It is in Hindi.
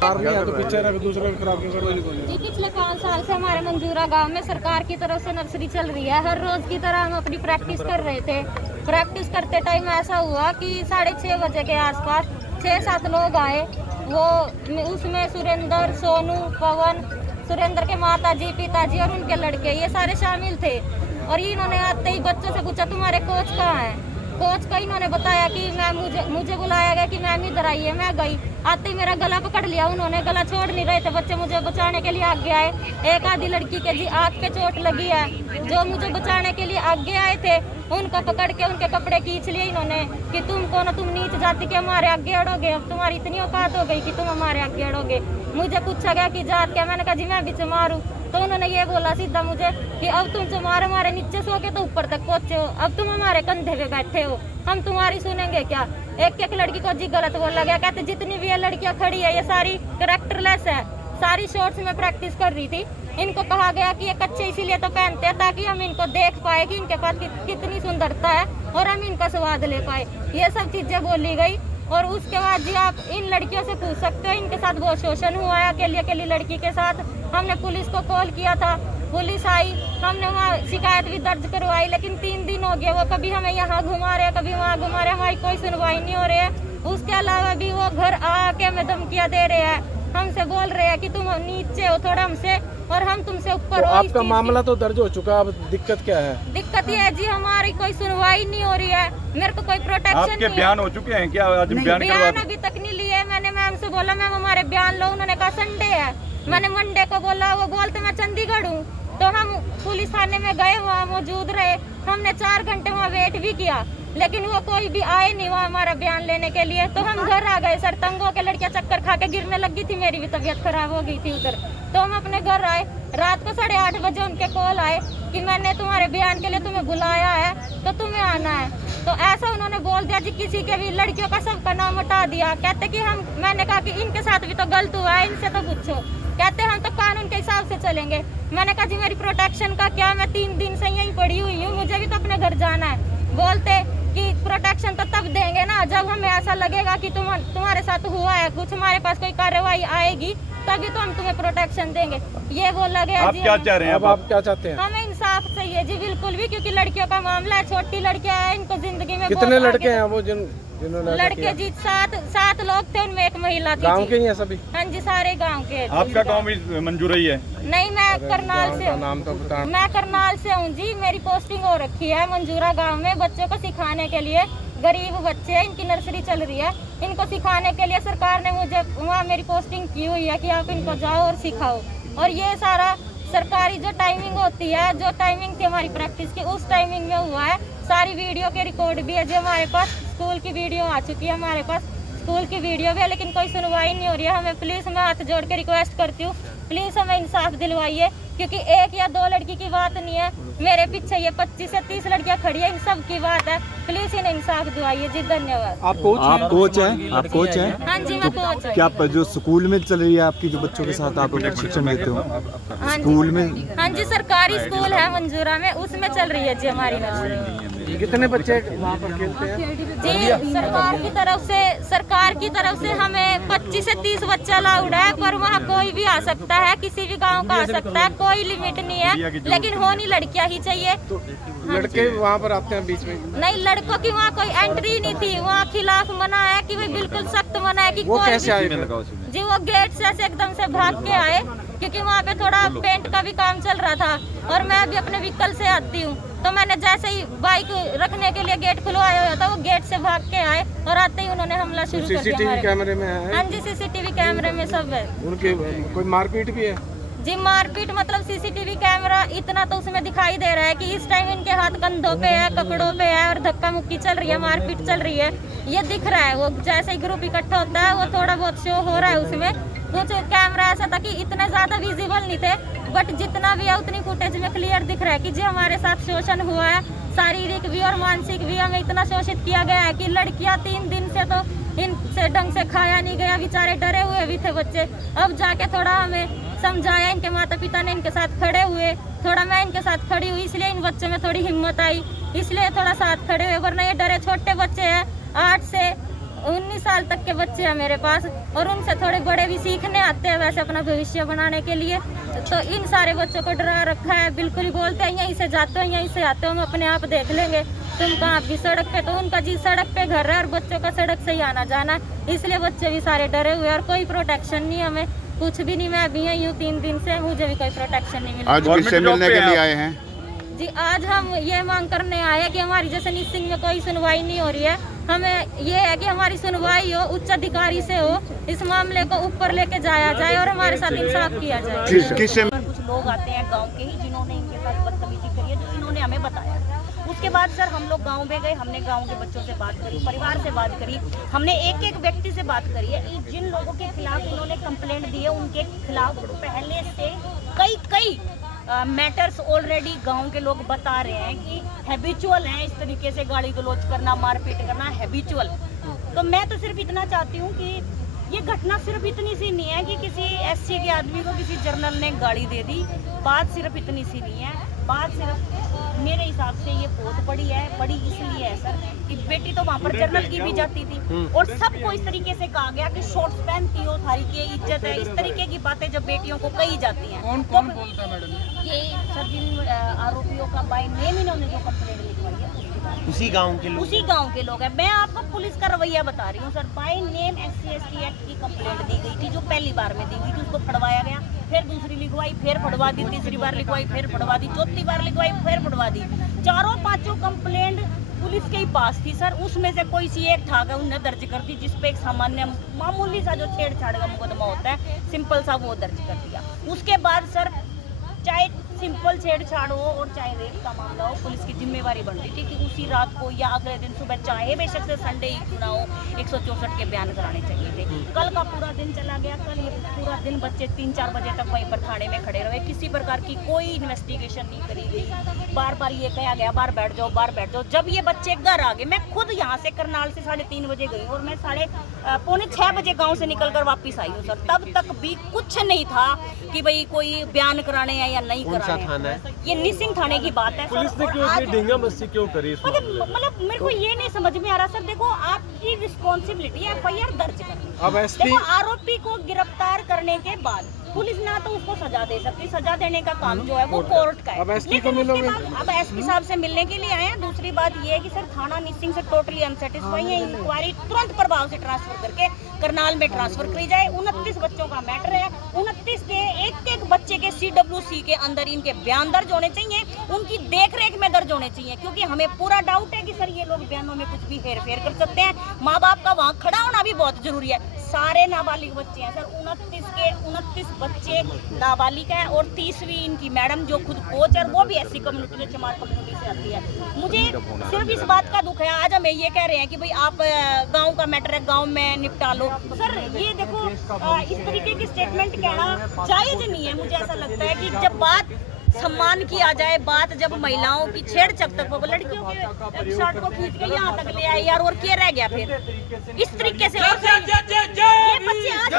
जी पिछले 5 साल से हमारे मंजूरा गांव में सरकार की तरफ से नर्सरी चल रही है। हर रोज की तरह हम अपनी प्रैक्टिस कर रहे थे। प्रैक्टिस करते टाइम ऐसा हुआ कि 6:30 बजे के आसपास 6-7 लोग आए। वो उसमें सुरेंद्र, सोनू, पवन, सुरेंद्र के माताजी, पिताजी और उनके लड़के, ये सारे शामिल थे। और इन्होंने आते ही बच्चों से पूछा तुम्हारे कोच कहाँ है। कोच को इन्होंने बताया कि मैम मुझे बुलाया गया कि मैम इधर आइए। मैं गई, आते ही मेरा गला पकड़ लिया उन्होंने। गला छोड़ नहीं रहे थे बच्चे, मुझे बचाने के लिए आगे आए। एक आधी लड़की के जी आँख पे चोट लगी है, जो मुझे बचाने के लिए आगे आए थे उनको पकड़ के उनके कपड़े खींच लिए इन्होंने कि तुम कौन हो, तुम नीच जाति के हमारे आगे अड़ोगे, अब तुम्हारी इतनी औकात हो गई कि तुम हमारे आगे अड़ोगे। मुझे पूछा गया कि जात क्या, मैंने कहा जी मैं भी चमार हूँ। तो उन्होंने ये बोला सीधा मुझे कि अब तुम चमार हमारे नीचे सो के तो ऊपर तक पहुंचे हो, अब तुम हमारे कंधे पे बैठे हो, हम तुम्हारी सुनेंगे क्या। एक लड़की को जी गलत बोला गया। कहते जितनी भी ये लड़कियां खड़ी है ये सारी कैरेक्टरलेस है, सारी शॉर्ट्स में प्रैक्टिस कर रही थी। इनको कहा गया कि ये कच्चे इसीलिए तो पहनते हैं ताकि हम इनको देख पाए कि इनके पास कितनी सुंदरता है और हम इनका स्वाद ले पाए। ये सब चीजें बोली गई। और उसके बाद जी आप इन लड़कियों से पूछ सकते हो, इनके साथ बहुत शोषण हुआ है। अकेली लड़की के साथ हमने पुलिस को कॉल किया था, पुलिस आई, हमने वहाँ शिकायत भी दर्ज करवाई, लेकिन 3 दिन हो गए वो कभी हमें यहाँ घुमा रहे, कभी वहाँ घुमा रहे, हमारी कोई सुनवाई नहीं हो रही है। उसके अलावा भी वो घर आके हमें धमकियाँ दे रहे हैं, हमसे बोल रहे हैं कि तुम नीचे हो थोड़ा हमसे और हम तुमसे ऊपर हो। आपका मामला तो दर्ज हो चुका, अब दिक्कत क्या है? दिक्कत ये है जी हमारी कोई सुनवाई नहीं हो रही है, मेरे को कोई प्रोटेक्शन आपके नहीं बयान हो चुके हैं क्या? आज बयान अभी तक नहीं लिए। मैंने मैम से बोला मैम हमारे बयान लो, उन्होंने कहा संडे है। मैंने मंडे को बोला, वो बोलते मैं चंडीगढ़ हूँ। तो हम पुलिस थाने में गए, वहाँ मौजूद रहे, हमने 4 घंटे वहाँ वेट भी किया, लेकिन वो कोई भी आए नहीं वहाँ हमारा बयान लेने के लिए। तो हम घर आ गए सर, तंग होकर लड़कियां चक्कर खा के गिरने लगी थी, मेरी भी तबीयत खराब हो गई थी उधर। तो हम अपने घर आए, रात को 8:30 बजे उनके कॉल आए कि मैंने तुम्हारे बयान के लिए तुम्हें बुलाया है तो तुम्हें आना है। तो ऐसा उन्होंने बोल दिया जी, किसी के भी लड़कियों का सबका नाम हटा दिया। कहते कि हम, मैंने कहा कि इनके साथ भी तो गलत हुआ है, इनसे तो पूछो। कहते हम तो कानून के हिसाब से चलेंगे। मैंने कहा जी मेरी प्रोटेक्शन का क्या, मैं 3 दिन से यहीं पड़ी हुई हूँ, मुझे भी तो अपने घर जाना है। बोलते कि प्रोटेक्शन तो तब देंगे ना जब हमें ऐसा लगेगा कि तुम्हारे साथ हुआ है कुछ, हमारे पास कोई कार्रवाई आएगी तभी तो हम तुम्हें प्रोटेक्शन देंगे। ये बोला गया। आप क्या चाह रहे हैं? अब आप क्या चाहते हैं? हमें इंसाफ चाहिए जी, बिल्कुल भी, क्योंकि लड़कियों का मामला है, छोटी लड़कियां हैं, इनको जिंदगी में कितने लड़के हैं वो जिन्होंने लड़के जी 7 लोग थे, उनमें एक महिला थी। गांव के ही हैं सभी? हाँ जी सारे गांव के। आपका गांव भी मंजूरा ही है? नहीं, मैं करनाल से हूँ। नाम तो बता। मैं करनाल से हूँ जी, मेरी पोस्टिंग हो रखी है मंजूरा गांव में। बच्चों को सिखाने के लिए, गरीब बच्चे हैं, इनकी नर्सरी चल रही है, इनको सिखाने के लिए सरकार ने मुझे वहाँ मेरी पोस्टिंग की हुई है कि आप इनको जाओ और सिखाओ। और ये सारा सरकारी जो टाइमिंग होती है, जो टाइमिंग थी हमारी प्रैक्टिस की, उस टाइमिंग में हुआ है। सारी वीडियो के रिकॉर्ड भी है जी हमारे पास, स्कूल की वीडियो आ चुकी है हमारे पास, स्कूल की वीडियो भी है, लेकिन कोई सुनवाई नहीं हो रही है। हमें प्लीज़, मैं हाथ जोड़ के रिक्वेस्ट करती हूँ, प्लीज़ हमें इंसाफ दिलवाइए, क्योंकि 1 या 2 लड़की की बात नहीं है, मेरे पीछे ये 25 से 30 लड़कियां खड़ी है, इन सब की बात है। प्लीज़ इन्हें इंसाफ दिलवाइए जी, धन्यवाद। आप कोच हैं? आप कोच हैं? हाँ जी मैं कोच हूँ। क्या जो स्कूल में चल रही है आपकी, जो बच्चों के साथ आप प्रशिक्षण देते हो स्कूल में? हाँ जी सरकारी स्कूल है मंजूरा में, उसमें चल रही है जी हमारी नर्सरी। कितने बच्चे वहाँ पर खेलते हैं? जी सरकार की तरफ से हमें 25 से 30 बच्चा अलाउड है, पर वहाँ कोई भी आ सकता है, किसी भी गांव का आ सकता है, कोई लिमिट नहीं है, लेकिन होनी लड़कियां ही चाहिए। तो लड़के वहाँ पर आते हैं बीच में? नहीं, लड़कों की वहाँ कोई एंट्री नहीं थी, वहाँ खिलाफ मना है कि भाई बिल्कुल सख्त मना है कि वो कोई कैसे आए? जी वो गेट से ऐसे एकदम से भाग के आए, क्योंकि वहाँ पे थोड़ा पेंट का भी काम चल रहा था और मैं भी अपने व्हीकल से आती हूँ। तो मैंने जैसे ही बाइक रखने के लिए गेट खुलवाया हुआ था, वो गेट से भाग के आए और आते ही उन्होंने हमला शुरू कर दिया। सीसीटीवी कैमरे में है? हाँ जी सीसीटीवी कैमरे में सब है। उनके कोई मारपीट भी है? जी मारपीट मतलब सीसीटीवी कैमरा इतना तो उसमें दिखाई दे रहा है कि इस टाइम इनके हाथ कंधों पे है, कपड़ों पे है और धक्का मुक्की चल रही है, मारपीट चल रही है, ये दिख रहा है। वो जैसे ही ग्रुप इकट्ठा होता है वो थोड़ा बहुत शो हो रहा है उसमें। कुछ कैमरा ऐसा था कि इतने ज्यादा विजिबल नहीं थे, बट जितना भी है उतनी फुटेज में क्लियर दिख रहा है कि जी हमारे साथ शोषण हुआ है, शारीरिक भी और मानसिक भी। हमें इतना शोषित किया गया है कि लड़कियां 3 दिन से तो इनसे ढंग से खाया नहीं गया, बेचारे डरे हुए भी थे बच्चे। अब जाके थोड़ा हमें समझाया, इनके माता पिता ने इनके साथ खड़े हुए, थोड़ा मैं इनके साथ खड़ी हुई, इसलिए इन बच्चों में थोड़ी हिम्मत आई, इसलिए थोड़ा साथ खड़े हुए, वरना ये डरे। छोटे बच्चे हैं, 8 से 19 साल तक के बच्चे हैं मेरे पास, और उनसे थोड़े बड़े भी सीखने आते हैं वैसे अपना भविष्य बनाने के लिए। तो इन सारे बच्चों को डरा रखा है, बिल्कुल ही बोलते हैं यहीं से जाते हो यहीं से आते हो, हम अपने आप देख लेंगे, तुम कहाँ भी सड़क पे। तो उनका जी सड़क पे घर है और बच्चों का सड़क से ही आना जाना है, इसलिए बच्चे भी सारे डरे हुए हैं और कोई प्रोटेक्शन नहीं, हमें कुछ भी नहीं। मैं अभी यहीं हूँ 3 दिन से, मुझे भी कोई प्रोटेक्शन नहीं मिला। आज किससे मिलने के लिए आए हैं? जी आज हम ये मांग करने आए हैं कि हमारी जैसे निसिंग में कोई सुनवाई नहीं हो रही है, हमें ये है कि हमारी सुनवाई हो, उच्च अधिकारी से हो, इस मामले को ऊपर लेके जाया जाए और हमारे साथ इंसाफ किया जाए। किससे कुछ लोग आते हैं गांव के ही जिन्होंने इनके साथ बदतमीजी करी है, जो इन्होंने हमें बताया। उसके बाद सर हम लोग गांव में गए, हमने गांव के बच्चों से बात करी, परिवार से बात करी, हमने एक एक व्यक्ति से बात करी है। जिन लोगों के खिलाफ इन्होंने कंप्लेंट दी है उनके खिलाफ पहले से कई मैटर्स ऑलरेडी गांव के लोग बता रहे हैं कि हैबिचुअल हैं, इस तरीके से गाली गलौज करना, मारपीट करना हैबिचुअल। तो मैं तो सिर्फ इतना चाहती हूँ कि ये घटना सिर्फ इतनी सी नहीं है कि किसी एससी के आदमी को किसी जर्नल ने गाली दे दी, बात सिर्फ इतनी सी नहीं है। बात सिर्फ मेरे हिसाब से ये बहुत बड़ी है। बड़ी इसलिए है सर कि बेटी तो वहाँ पर जर्नल की भी जाती थी और सबको इस तरीके से कहा गया कि शॉर्ट्स पहनती हो, थारी की इज्जत है, इस तरीके की बातें जब बेटियों को कही जाती हैं। कौन बोलता है मैडम? ये सर जिन आरोपियों का बाय नेम इन्होंने जो कंप्लेंट लिखवाई है उसी गांव के लोग हैं। मैं आपको पुलिस का रवैया बता रही हूँ sir. By name SC/ST act की कंप्लेंट दी गई थी, जो पहली बार में दी गई थी, उसको फड़वाया गया, फिर दूसरी लिखवाई, फिर फड़वा दी, तीसरी बार लिखवाई, फिर फड़वा दी, चौथी बार लिखवाई, फिर फड़वा दी। 4-5 कंप्लेंट पुलिस के ही पास थी सर। उसमें से कोई सी एक ठाकर उन्हें दर्ज कर दी, जिसपे एक सामान्य मामूली सा जो छेड़छाड़ का मुकदमा होता है, सिंपल सा, वो दर्ज कर दिया। उसके बाद सर चाहे सिंपल छेड़छाड़ हो और चाहे रेप का मामला हो, पुलिस की जिम्मेवारी बनती थी कि उसी रात को या अगले दिन सुबह, चाहे बेशक से संडे ही क्यों ना हो, 164 के बयान कराने चाहिए थे। कल का पूरा दिन चला गया, कल ये पूरा दिन बच्चे 3-4 बजे तक वहीं पर थाने में खड़े रहे, किसी प्रकार की कोई इन्वेस्टिगेशन नहीं करी गई। बार बार ये कहा गया बाहर बैठ जाओ, बाहर बैठ जाओ। जब ये बच्चे घर आ गए, मैं खुद यहाँ से करनाल से 3:30 बजे गई और मैं 5:45 बजे गाँव से निकल कर वापिस आई हूँ सर। तब तक भी कुछ नहीं था कि भाई कोई बयान कराने हैं या नहीं कराने। थाना है ये निसिंग थाने की बात है। पुलिस ने क्यों इतनी ढींगा मस्ती क्यों करी? मतलब मेरे को ये नहीं समझ में आ रहा सर। देखो आपकी रिस्पॉन्सिबिलिटी है FIR दर्ज करनी। अब SP देखो आरोपी को गिरफ्तार करने के बाद पुलिस ना तो उसको सजा दे सकती, सजा देने का काम जो है वो कोर्ट का है। अब SP लेकिन को उसके मिलोगे? बाद अब SP साहब से मिलने के लिए आए हैं। दूसरी बात ये है कि सर थाना निसिंग से टोटली अनसेटिस्फाई है। इंक्वायरी तुरंत प्रभाव से ट्रांसफर करके करनाल में ट्रांसफर करी जाए। 29 बच्चों का मैटर है, 29 के एक बच्चे के CWC के अंदर इनके बयान दर्ज होने चाहिए, उनकी देखरेख में दर्ज होने चाहिए, क्योंकि हमें पूरा डाउट है कि सर ये लोग बयानों में कुछ भी हेरफेर कर सकते हैं। माँ बाप का वहाँ खड़ा होना भी बहुत जरूरी है। सारे नाबालिग बच्चे हैं सर, 29 के 29 बच्चे नाबालिग है और 30वीं इनकी मैडम जो खुद कोच है, वो भी SC कम्युनिटी से, चमार कम्युनिटी से आती है। मुझे सिर्फ इस बात का दुख है, आज हमें ये कह रहे हैं कि भाई आप गांव का मैटर है, गांव में निपटा लो। सर ये देखो इस तरीके की स्टेटमेंट कहना जायज नहीं है। मुझे ऐसा लगता है कि जब बात सम्मान की आ जाए, बात जब महिलाओं की छेड़छाड़ तक, वो लड़कियों के शर्ट को खींच के यहाँ तक ले आए यार, और क्या रह गया फिर इस तरीके से। ये बच्चे आज